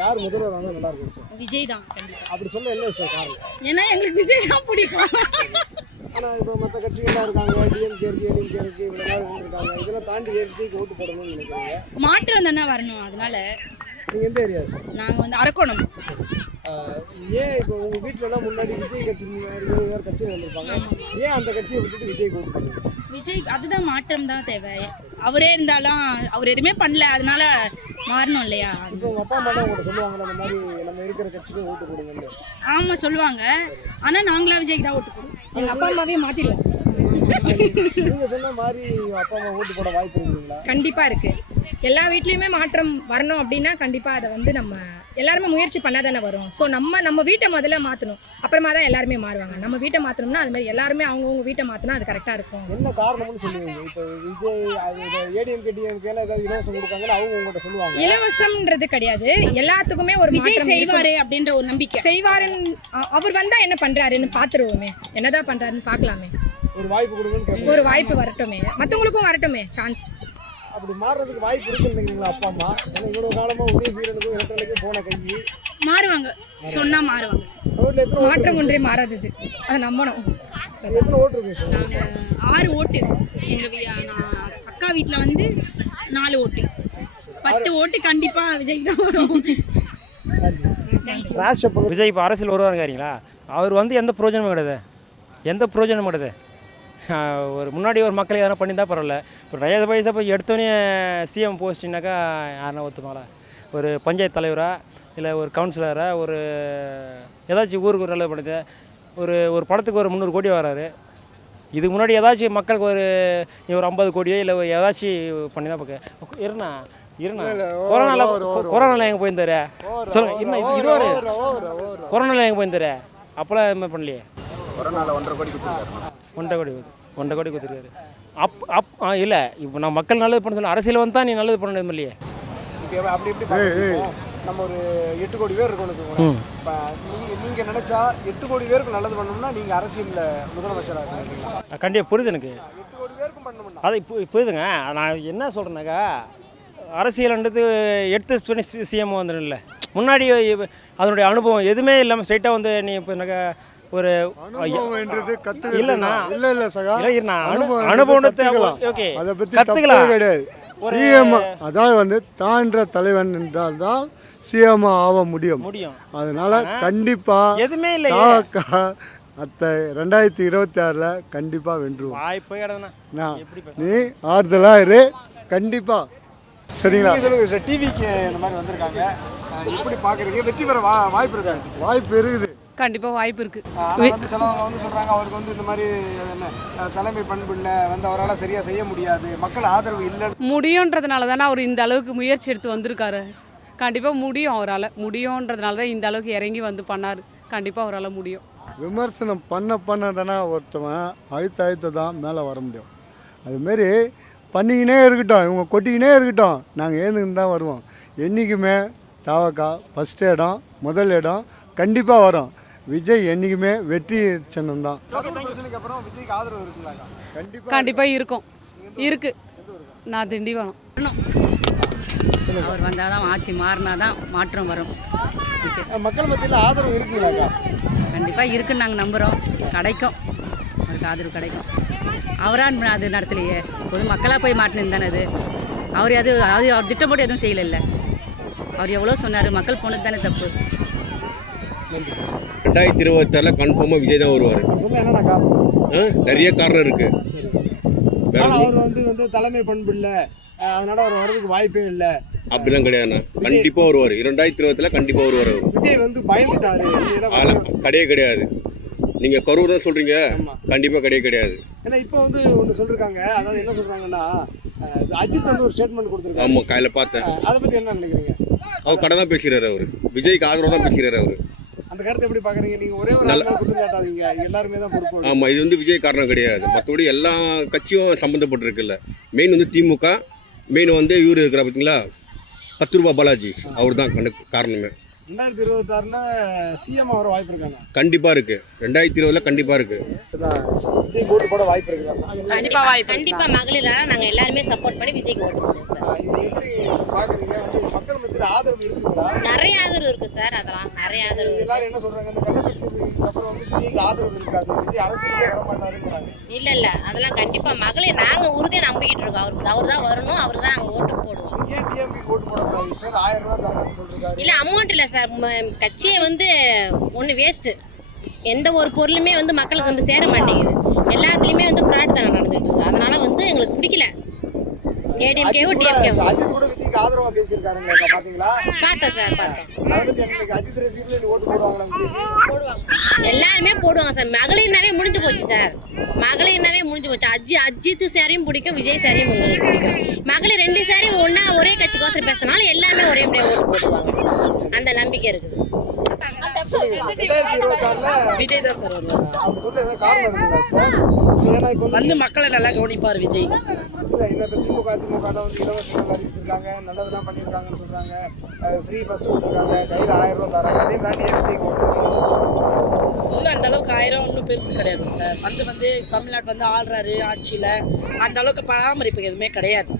யார் முதல்வர் வந்தா நல்லா இருக்கும் சார்? விஜய் தான் கண்டிப்பா. அப்படி சொல்ல என்ன சார் காரணம்? ஏன்னா எங்களுக்கு விஜய் தான் பிடிக்கும். ஆனா இப்போ மற்ற கட்சிகள்லாம் இருக்காங்க, டிஎம்கே இருக்கு, ஏடிஎம்கே இருக்கு, இவ்வளோ நாள் இருக்காங்க. இதெல்லாம் தாண்டி விஜய்க்கு ஓட்டு போடணும்னு நினைக்கிறீங்க? மாற்றம் தானே வரணும். அதனால நீங்கள் எந்த ஏரியா சார்? நாங்கள் வந்து அரக்கோணம். ஏன் இப்போ உங்கள் வீட்டிலலாம் முன்னாடி விஜய் கட்சி வேறு கட்சி வந்திருப்பாங்க, ஏன் அந்த கட்சியை விட்டுட்டு விஜய்க்கு ஓட்டு போடுறீங்க? விஜய் அதுதான் மாற்றம் தான் தேவை. அவரே இருந்தாலும் அவர் எதுவுமே பண்ணல, அதனால மாறணும் இல்லையா? இப்போ உங்கள் அப்பா அம்மா உங்கள்கிட்ட சொல்லுவாங்கல்ல அந்த மாதிரி நம்ம இருக்கிற கட்சிக்கு ஓட்டு போடுங்கன்னு? ஆமாம் சொல்லுவாங்க. ஆனால் நாங்களாம் விஜய்க்கு தான் ஓட்டு போடுவோம். எங்கள் அப்பா அம்மாவே மாற்றிடுவோம். நீங்கள் சொன்ன மாதிரி அப்பா அம்மா ஓட்டு போட வாய்ப்பு இருக்குங்களா? கண்டிப்பாக இருக்குது. எல்லா வீட்லேயுமே மாற்றம் வரணும் அப்படின்னா கண்டிப்பாக அதை வந்து நம்ம எல்லாருமே முயற்சி பண்ணால் தானே வரும். ஸோ நம்ம வீட்டை முதல்ல மாற்றணும், அப்புறமா தான் எல்லாருமே மாறுவாங்க. நம்ம வீட்டை மாற்றணும்னா அது மாதிரி எல்லாருமே அவங்கவுங்க வீட்டை மாற்றினா அது கரெக்டாக இருக்கும். என்ன காரணம்னு சொல்லுவீங்க? இப்போ விஜய் ஏடிஎம்கே டிஎம்கேல ஏதாவது இலவசம் கொடுக்காங்கன்னு அவங்க உங்கள்கிட்ட சொல்லுவாங்க. இலவசம்ன்றது கிடையாது, எல்லாத்துக்குமே ஒரு விஜய் செய்வாரு அப்படின்ற ஒரு நம்பிக்கை. செய்வாருன்னு அவர் வந்தால் என்ன பண்ணுறாருன்னு பார்த்துருவோமே, என்னதான் பண்ணுறாருன்னு பார்க்கலாமே. ஒரு வாய்ப்பு கொடுங்கன்னு ஒரு வாய்ப்பு வரட்டுமே, மற்றவங்களுக்கும் வரட்டுமே சான்ஸ். அப்படி மாறுறதுக்கு வாய்ப்பு இருக்குன்னு நினைக்கிறீங்களா அப்பா அம்மா? ஏன்னா இவ்வளோ காலமாக உதயசீரனுக்கும் இரட்டலைக்கும் போன கை மாறுவாங்க, சொன்னா மாறுவாங்க. மாற்றம் ஒன்றே மாறாதது, அதை நம்பணும். எத்தனை ஓட்டு இருக்கு சார்? நாங்கள் 6 ஓட்டு. நான் அக்கா வீட்டில் வந்து 4 ஓட்டு. 10 ஓட்டு கண்டிப்பாக விஜய் தான் வரும். விஜய் இப்போ அரசியல் வருவாருங்கிறீங்களா? அவர் வந்து எந்த பிரயோஜனமும் கிடையாது, எந்த பிரயோஜனமும் கிடையாது. ஒரு முன்னாடி ஒரு மக்கள் எதனா பண்ணியிருந்தால் பரவாயில்ல. ஒரு 50 வயசை போய் எடுத்தோன்னே சிஎம் போஸ்டின்னாக்கா யாருன்னா ஒத்துமாங்களா? ஒரு பஞ்சாயத்து தலைவராக இல்லை ஒரு கவுன்சிலராக ஒரு ஏதாச்சும் ஊருக்கு ஒரு நல்லது பண்ணுது. ஒரு படத்துக்கு ஒரு 300 கோடி வராரு. இதுக்கு முன்னாடி ஏதாச்சும் மக்களுக்கு ஒரு 50 கோடியோ இல்லை ஏதாச்சும் பண்ணி தான் பார்க்க இருண்ணா கொரோனாவில் எங்கே போயிருந்தாரு சொல்லுங்கள். இருண்ணா இருவாரு கொரோனாவில் எங்கே போயிருந்தாரு? அப்போலாம் எதுவுமே பண்ணலையே. கொரோனாவில் 1.5 கோடி கொடுத்துருக்காரு. 1.5 கோடி கொடுத்துருக்காரு. இல்லை இப்போ நான் மக்கள் நல்லது பண்ண சொல்ல அரசியல் வந்து தான் நீ நல்லது பண்ணணும் இல்லையே. இப்போ அப்படி நம்ம ஒரு 8 கோடி பேர் இருக்கணும்னு சொல்லுவோம். இப்போ நீங்கள் நினச்சா 8 கோடி பேருக்கு நல்லது பண்ணணும்னா நீங்கள் அரசியலில் முதலமைச்சராக இருக்கீங்களா? கண்டிப்பாக புரியுது எனக்கு. 8 கோடி பேருக்கும் பண்ணணும்னா அது புரியுதுங்க. நான் என்ன சொல்கிறேன்னாக்கா அரசியல்ன்றது எடுத்து பண்ணி சிஎம் வந்துடும் இல்லை. முன்னாடி அதனுடைய அனுபவம் எதுவுமே இல்லாமல் ஸ்ட்ரைட்டாக வந்து நீ இப்போனாக்கா ஒரு இல்லைண்ணா அனுபவத்தை ஓகே கற்றுக்கலாம் கிடையாது. சிஎம் அதாவது வந்து தாண்ட தலைவன் என்றால் தான் சிஎம் ஆக முடியும். அதனால கண்டிப்பா எதுவுமே இல்லை. அத்தை 2026 கண்டிப்பா வென்றுவோம். வாய்ப்பே கிடையாதுண்ணா. நீ ஆறுதலாக இரு கண்டிப்பா. சரிங்களா? டிவிக்கு இந்த மாதிரி வந்திருக்காங்க, எப்படி பார்க்குறீங்க? வெற்றி பெற வாய்ப்பு இருக்கு? வாய்ப்பு இருக்குது, கண்டிப்பாக வாய்ப்பு இருக்குது. வந்து சிலவங்க வந்து சொல்கிறாங்க அவருக்கு வந்து இந்த மாதிரி என்ன தலைமை பண்பு இல்லை, வந்து அவரால் சரியாக செய்ய முடியாது, மக்கள் ஆதரவு இல்லை. முடியுன்றதுனால தானே அவர் இந்த அளவுக்கு முயற்சி எடுத்து வந்திருக்காரு. கண்டிப்பாக முடியும், அவரால் முடியுன்றதுனால தான் இந்த அளவுக்கு இறங்கி வந்து பண்ணார். கண்டிப்பாக அவரால் முடியும். விமர்சனம் பண்ண தானே ஒருத்தவன் அழுத்த தான் மேலே வர முடியும். அதுமாரி பண்ணிக்கினே இருக்கட்டும், இவங்க கொட்டிக்கினே இருக்கட்டும், நாங்கள் ஏந்துக்கின்னு தான் வருவோம். என்றைக்குமே தாவக்கா ஃபஸ்ட் இடம் முதல் இடம் கண்டிப்பாக வரும். விஜய் என்றைக்குமே வெற்றி சின்னம் தான். கண்டிப்பாக இருக்கும், இருக்கு. நான் திண்டிவனம். அவர் வந்தால் தான் ஆட்சி மாறினா தான் மாற்றம் வரும். மக்கள் மத்தியில் ஆதரவு இருக்குங்களா? கண்டிப்பாக இருக்குன்னு நாங்கள் நம்புகிறோம். கிடைக்கும், அவருக்கு ஆதரவு கிடைக்கும். அவராக அது நடத்தலையே, பொது மக்களாக போய் மாட்டினது தானே அது. அவர் திட்டம் போட்டு எதுவும் செய்யலை. அவர் எவ்வளோ சொன்னார், மக்கள் போனது தானே தப்பு. 2026 கன்ஃபார்மாக விஜய் தான் வருவார். நிறைய காரணம் இருக்கு. அவர் வந்து தலைமை பண்பு இல்லை, அதனால அவர் வர்றதுக்கு வாய்ப்பே இல்லை. அப்படிலாம் கிடையாதுண்ணா, கண்டிப்பாக வருவார். 2026 கண்டிப்பாக வருவார். அவர் விஜய் வந்து பயந்துட்டாரு கிடையாது. நீங்கள் கரூர் தான் சொல்கிறீங்க, கண்டிப்பாக கிடையாது. ஏன்னா இப்போ வந்து ஒன்று சொல்லியிருக்காங்க, அதாவது என்ன சொல்கிறாங்கன்னா அஜித் வந்து ஒரு ஸ்டேட்மெண்ட் கொடுத்துருக்காங்க. ஆமாம், காலையில் பார்த்தேன். அதை பற்றி என்ன நினைக்கிறீங்க? அவர் கடை தான் பேசுகிறாரு, அவர் விஜய்க்கு ஆதரவு தான் பேசுகிறாரு. அவர் அந்த கருத்தை எப்படி பார்க்குறீங்க? நீங்கள் ஒரே ஒரு நாள் குற்றம் காட்டாதீங்க, எல்லாருமே தான் பொறுப்பு. ஆமாம், இது வந்து விஜய் காரணம் கிடையாது. மற்றபடி எல்லா கட்சியும் சம்மந்தப்பட்டிருக்குல்ல. மெயின் வந்து திமுக, மெயின் வந்து இவர் இருக்கிற பார்த்தீங்களா 10 ரூபா பாலாஜி, அவர் தான் காரணமே. 2026ல சிஎம் வர வாய்ப்பு இருக்காங்க. கண்டிப்பாக இருக்குது. 2020 கண்டிப்பாக இருக்குது. விஜய் ஓட்டு போட வாய்ப்பு இருக்குதா? கண்டிப்பா வாய்ப்பு கண்டிப்பா மகளிரால நாங்க எல்லாருமே சப்போர்ட் பண்ணி விஜய்க்கு ஓட்டு போடுவோம் சார். இது எப்படி பாக்குறீங்க? வந்து மக்கள் மத்தியில் ஆதரவு இருக்குங்களா? நிறைய ஆதரவு இருக்கு சார். அதெல்லாம் நிறைய ஆதரவு இருக்கு. எல்லாரும் என்ன சொல்றாங்க, இந்த கள்ளக்கட்சிக்கு அப்புறம் வந்து விஜய்க்கு ஆதரவு இருக்காது, விஜய் அரசியலுக்கே வர மாட்டாருங்கிறாங்க. இல்ல அதெல்லாம் கண்டிப்பா மகளிர் நாங்க உறுதியா நம்பிக்கிட்டு இருக்கோம். அவர் தான் வரணும், அவருக்கு தான் நாங்க ஓட்டு போடுவோம். ஏன் டிஎம்கே ஓட்டு போடக்கூடாது சார்? 1000 ரூபாய் தரணும்னு சொல்றாரு. இல்ல அமௌண்ட் இல்ல சார், கட்சியை வந்து ஒன்று வேஸ்ட்டு. எந்த ஒரு பொருளுமே வந்து மக்களுக்கு வந்து சேர மாட்டேங்குது. எல்லாத்துலேயுமே வந்து ஃப்ராட் தான் நடந்துட்டு இருக்கு. அதனால வந்து எங்களுக்கு பிடிக்கல. ஏடிஎம்கேவோ டிஎம்கேவோ அஜித் கூட விஜய்க்கு ஆதரவா பேசியிருக்காருங்க, பாத்தீங்களா? பார்த்தோம் சார், பார்த்தோம். அதை பத்தி எனக்கு அஜித் ரசிகர்கள் ஓட்டு போடுவாங்களா? எல்லாருமே போடுவாங்க சார். மகளிர்னாவே முடிஞ்சு போச்சு சார். மகளிர்னாவே முடிஞ்சு போச்சு. அஜித் சாரியும் பிடிக்கும், விஜய் சாரியும் உங்களுக்கு பிடிக்கும். மகளிர் 2 சாரியும் ஒன்றா ஒரே கட்சிக்கோசரம் பேசினால எல்லாருமே ஒரே முறையாக ஓட்டு போடுவாங்க. அந்த நம்பிக்கை இருக்குது. 2026ல விஜய் தான் சார் வருவார். அப்படி சொல்ல ஏதாவது காரணம் இருக்குங்களா சார்? ஏன்னா இப்போ வந்து மக்களை நல்லா கவனிப்பார் விஜய். இல்லை இல்லை இப்போ திமுக தான் வந்து இலவசங்கள் அறிவிச்சிருக்காங்க, நல்லதெல்லாம் பண்ணியிருக்காங்கன்னு சொல்கிறாங்க. ஃப்ரீ பஸ் விட்டுருக்காங்க, கையில் 1000 ரூபா தராங்க. அதே தாண்டி விஜய்க்கு ஓட்டு இன்னும் அந்த அளவுக்கு 1000 ஒன்றும் பெருசு கிடையாது சார். வந்து தமிழ்நாட்டு வந்து ஆள்றாரு ஆட்சியில், அந்த அளவுக்கு பராமரிப்பு எதுவுமே கிடையாது.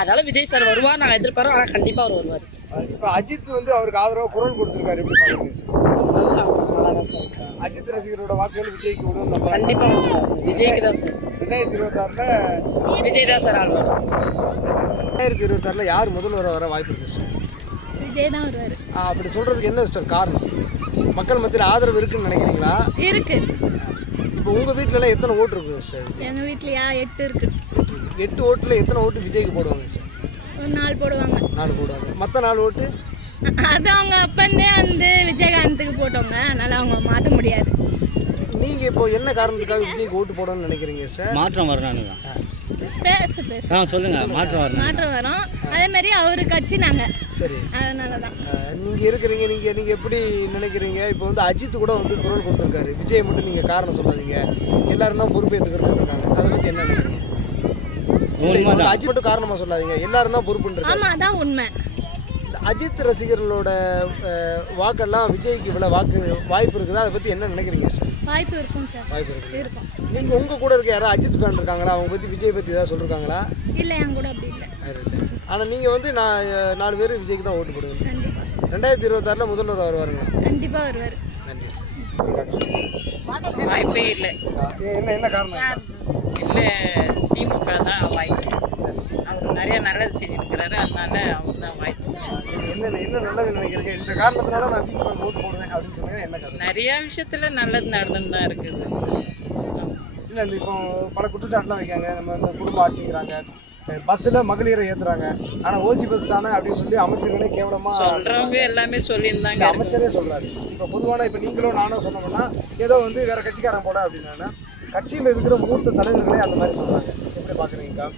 அதனால விஜய் சார் வருவார், நாங்கள் எதிர்பார்க்கிறோம். ஆனால் கண்டிப்பாக அவர் வருவார். இப்போ அஜித் வந்து அவருக்கு ஆதரவாக குரல் கொடுத்துருக்காரு, எப்படி பார்க்குறீங்க? நல்லா தான் சார் இருக்கு. அஜித் ரசிகரோட வாக்குகள் விஜய்க்கு விடும் நம்ம கண்டிப்பாக வந்துடலாம் சார். விஜய்க்கு தான் சார். 2026ல விஜய் தான் சார் ஆள் வரும். 2026ல யார் முதல்வர் வர வாய்ப்பு இருக்கு சார்? விஜய் தான் வருவார். அப்படி சொல்கிறதுக்கு என்ன சார் காரணம்? மக்கள் மத்தியில் ஆதரவு இருக்குன்னு நினைக்கிறீங்களா? இருக்கு. இப்போ உங்கள் வீட்டிலலாம் எத்தனை ஓட்டு இருக்குது சார்? எங்கள் வீட்லையா 8 இருக்கு. 8 ஓட்டில் எத்தனை ஓட்டு விஜய்க்கு போடுவாங்க சார்? ஒரு 4 போடுவாங்க. 4 போடுவாங்க. மற்ற 4 ஓட்டு அது அவங்க அப்பந்தே வந்து விஜயகாந்துக்கு போட்டவங்க, அதனால அவங்க மாற்ற முடியாது. நீங்கள் இப்போ என்ன காரணத்துக்காக விஜய்க்கு ஓட்டு போடணும்னு நினைக்கிறீங்க சார்? மாற்றம் வரணும் தான். பேசு சொல்லுங்கள். மாற்றம் வரும். அதே மாதிரி அவரு கட்சி நாங்கள், சரி. அதனால தான். நீங்கள் இருக்கிறீங்க, நீங்கள் எப்படி நினைக்கிறீங்க? இப்போ வந்து அஜித் கூட வந்து குரல் கொடுத்துருக்காரு, விஜய் மட்டும் நீங்கள் காரணம் சொல்லாதீங்க, எல்லாரும் தான் பொறுப்பேற்றுக்கிறேன்னு இருக்காங்க. அதை பற்றி என்ன நினைக்கிறீங்க? அஜித் மட்டும் காரணமாக சொல்லாதீங்க, எல்லாரும் தான் பொறுப்புன்னு. ஆமாம், அதான் உண்மை. அஜித் ரசிகர்களோட வாக்கெல்லாம் விஜய்க்கு இவ்வளோ வாய்ப்பு இருக்குதா? அதை பற்றி என்ன நினைக்கிறீங்க சார்? வாய்ப்பு இருக்கும் சார். வாய்ப்பு இருக்குது. இருக்கும். நீங்கள் உங்கள் கூட இருக்க யாராவது அஜித் ஃபேன் இருக்காங்களா? அவங்க பற்றி விஜய் பற்றி ஏதாவது சொல்லிருக்காங்களா? இல்லை, என் கூட அப்படி இல்லை. ஆனால் நீங்கள் வந்து 4 பேர் விஜய்க்கு தான் ஓட்டு போடுவீங்க. கண்டிப்பாக 2026ல முதல்வர் வருவாருங்களா? கண்டிப்பாக வருவார். நன்றி சார். வாய்ப்பே இல்லை. என்ன காரணம்? இல்லை, திமுக தான் வாய்ப்பு. அவர் நிறைய நல்லது செஞ்சுருக்கிறாரு, அதனால அவர் தான் வாய்ப்பு. என்ன நல்லது நினைக்கிறீங்க? இந்த காரணத்தினால நான் திமுக ஓட்டு போடுவேன் அப்படின்னு சொன்னீங்கன்னா என்ன காரணம்? நிறைய விஷயத்துல நல்லது நடந்துன்னு தான் இருக்குது. இல்லை, இந்த இப்போ பல குற்றச்சாட்டுலாம் வைக்காங்க. நம்ம இந்த குடும்ப ஆட்சிங்கிறாங்க, பஸ்ஸில் மகளிரை ஏற்றுறாங்க, ஆனால் ஓசி பஸ் தானே அப்படின்னு சொல்லி அமைச்சர்களே கேவலமாக சொல்கிறவங்க எல்லாமே சொல்லியிருந்தாங்க. அமைச்சரே சொல்கிறாரு. இப்போ பொதுவான இப்போ நீங்களும் நானும் சொன்னோம்னா ஏதோ வந்து வேறு கட்சிக்காரன் போட அப்படின்னா, கட்சியில் இருக்கிற மூத்த தலைவர்களே அந்த மாதிரி சொல்கிறாங்க. எப்படி பார்க்குறீங்கக்கா?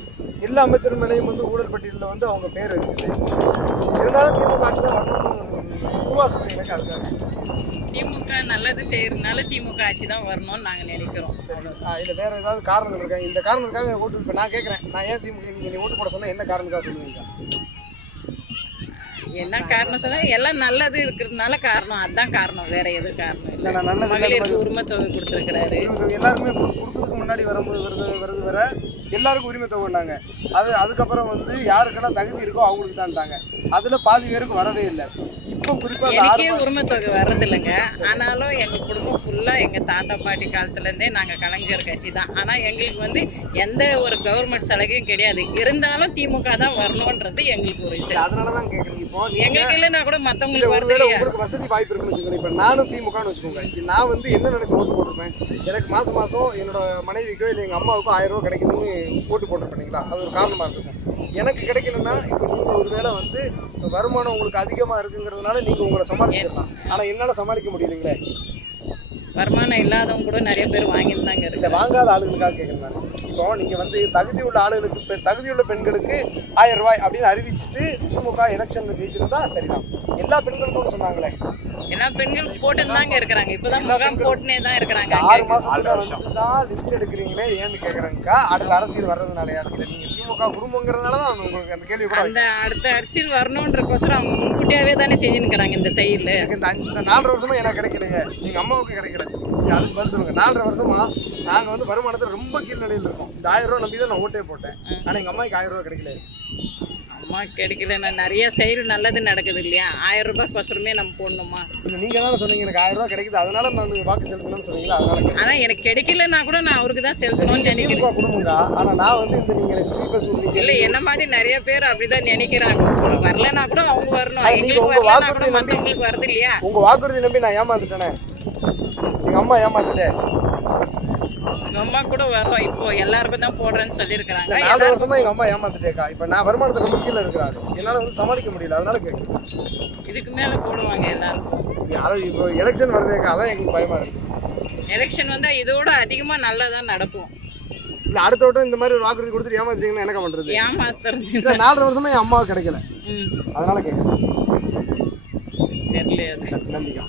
எல்லா அமைச்சர் மேலேயும் வந்து ஊழல் பட்டியலில் வந்து அவங்க பேர் இருக்குது. இருந்தாலும் திமுக ஆட்சி தான் வரணும்னு பொதுவாக சொல்கிறீங்க. அதுக்காக திமுக நல்லது செய்யறதுனால திமுக ஆட்சி தான் வரணும்னு நாங்கள் நினைக்கிறோம். சரி. இல்லை, வேறு ஏதாவது காரணங்கள் இருக்காங்க? இந்த காரணத்துக்காக ஓட்டு இப்போ நான் கேட்குறேன், நான் ஏன் திமுக நீங்கள் ஓட்டு போட சொன்னால் என்ன காரணத்துக்காக சொல்லுவீங்க? என்ன காரணம் சொன்னா எல்லாம் நல்லது இருக்கிறதுனால காரணம், அதுதான் காரணம், வேற எதுவும் காரணம் இல்லை. நான் நல்லது மகளிருக்கு உரிமை தொகை கொடுத்துருக்கிறாரு. எல்லாருமே கொடுத்ததுக்கு முன்னாடி வரும்போது வருது வர எல்லாருக்கும் உரிமை தொகைனாங்க. அதுக்கப்புறம் வந்து யாருக்கெல்லாம் தகுதி இருக்கோ அவங்களுக்கு தான்ட்டாங்க. அதில் பாதி பேருக்கு வரவே இல்லை. இப்போ குறிப்பாக எனக்கே உரிமை தொகை வர்றதில்லைங்க. ஆனாலும் எங்கள் குடும்பம் ஃபுல்லாக எங்கள் தாத்தா பாட்டி காலத்துலேருந்தே நாங்கள் கலைஞர் கட்சி தான். ஆனால் எங்களுக்கு வந்து எந்த ஒரு கவர்மெண்ட் சலுகையும் கிடையாது. இருந்தாலும் திமுக தான் வரணுன்றது எங்களுக்கு ஒரு விஷயம். அதனால தான் கேட்குறீங்க. இப்போ எங்களுக்கு இல்லைன்னா கூட மற்றவங்களுக்கு வருது. உங்களுக்கு வசதி வாய்ப்பு இருக்குன்னு வச்சுக்கோங்க. இப்போ நானும் திமுகன்னு வச்சுக்கோங்க. நான் வந்து என்ன நினைச்சு ஓட்டு போட்டிருப்பேன்? எனக்கு மாதம் என்னோட மனைவிக்கோ இல்லை எங்கள் அம்மாவுக்கோ 1000 ரூபா கிடைக்குதுன்னு ஓட்டு போட்டிருப்பீங்களா? அது ஒரு காரணமாக இருக்கும். எனக்கு கிடைக்கலன்னா இப்போ நீங்கள் ஒரு வேளை வந்து வருமானம் உங்களுக்கு அதிகமாக இருக்குங்கிறதுனால நீங்கள் உங்களை சமாளிச்சிடலாம். ஆனால் என்னால் சமாளிக்க முடியலைங்களே. வருமானம் இல்லாதவங்க கூட நிறைய பேர் வாங்கிட்டு தாங்க இருக்கு. வாங்காத ஆளுங்களுக்காக கேட்குறேன். மட்டும் நீங்கள் வந்து தகுதியுள்ள ஆளுகளுக்கு தகுதியுள்ள பெண்களுக்கு 1000 ரூபாய் அப்படின்னு அறிவிச்சுட்டு திமுக எலெக்ஷனில் ஜெயிச்சிருந்தா சரிதான். எல்லா பெண்களுக்கும் சொன்னாங்களே, எல்லா பெண்களும் போட்டுன்னு இருக்கிறாங்க. இப்போதான் முகாம் போட்டுனே தான் இருக்கிறாங்க. 6 மாசத்துல வந்து தான் லிஸ்ட் எடுக்கிறீங்களே ஏன்னு கேட்குறாங்கக்கா. அடுத்த அரசியல் வர்றதுனாலயா இல்லை நீங்கள் திமுக குடும்பங்கிறதுனால தான் உங்களுக்கு அந்த கேள்வி கூட அந்த அடுத்த அரசியல் வரணுன்றக்கோசரம் அவங்க முன்கூட்டியாவே தானே செஞ்சுன்னுக்கிறாங்க இந்த சைடில். இந்த 4.5 வருஷமா எனக்கு கிடைக்கலையே, எங்கள் அம்மாவுக்கு கிடைக்கல. அதுக்கு பதில் சொல்லுங்க. 4.5 வருஷமா நாங்கள் வந்து வருமானத்தில் ரொம்ப கீழ்நிலையில் இருக்கோம். இந்த 1000 ரூபா நம்பி தான் நான் ஓட்டே போட்டேன். ஆனால் எங்கள் அம்மாவுக்கு 1000 ரூபா கிடைக்கல. அம்மா கிடைக்கல. நான் நிறைய செயல் நல்லது நடக்குது இல்லையா? 1000 ரூபாய்க்கோசரமே நம்ம போடணுமா? இல்லை நீங்கள் தானே சொன்னீங்க எனக்கு 1000 ரூபா கிடைக்குது அதனால நான் வாக்கு செலுத்தணும்னு சொன்னீங்களா? அதனால ஆனால் எனக்கு கிடைக்கலன்னா கூட நான் அவருக்கு தான் செலுத்தணும்னு நினைக்கிறேன். குடும்பங்க. ஆனால் நான் வந்து இந்த நீங்கள் எனக்கு ஃப்ரீ பஸ் விடுறீங்க இல்லை, என்ன மாதிரி நிறைய பேர் அப்படிதான் நினைக்கிறாங்க. வரலன்னா கூட அவங்க வரணும், நீங்க எங்களுக்கு உங்க வரலன்னா கூட வாக்குறுதி நம்பி மற்றவங்களுக்கு வருது இல்லையா? உங்கள் வாக்குறுதி நம்பி நான் ஏமாந்துட்டேனே, எங்கள் அம்மா ஏமாந்துட்டேன். எங்கள் அம்மா கூட வரோம், இப்போ எல்லாருக்கும் தான் போடுறேன்னு சொல்லியிருக்கிறாங்க. 4 வருஷமா எங்கள் அம்மா ஏமாந்துட்டேக்கா. இப்போ நான் வருமானத்தை ரொம்ப கீழே இருக்கிறாரு, என்னால் வந்து சமாளிக்க முடியல. அதனால கேட்குறேன். இதுக்கு மேலே போடுவாங்க எல்லாருக்கும். யாரும் இப்போ எலெக்ஷன் வருதுக்கா, அதான் எங்களுக்கு பயமாக இருக்குது. எலெக்ஷன் வந்தால் இதோட அதிகமாக நல்லதான் நடக்கும். இல்லை அடுத்த வட்டம் இந்த மாதிரி ஒரு வாக்குறுதி கொடுத்துட்டு ஏமாத்திட்டீங்கன்னா என்ன பண்ணுறது? ஏமாத்துறது இல்லை 4 வருஷமா என் அம்மாவுக்கு கிடைக்கல, அதனால கேட்குறேன். தெரியல அது. நன்றிக்கா.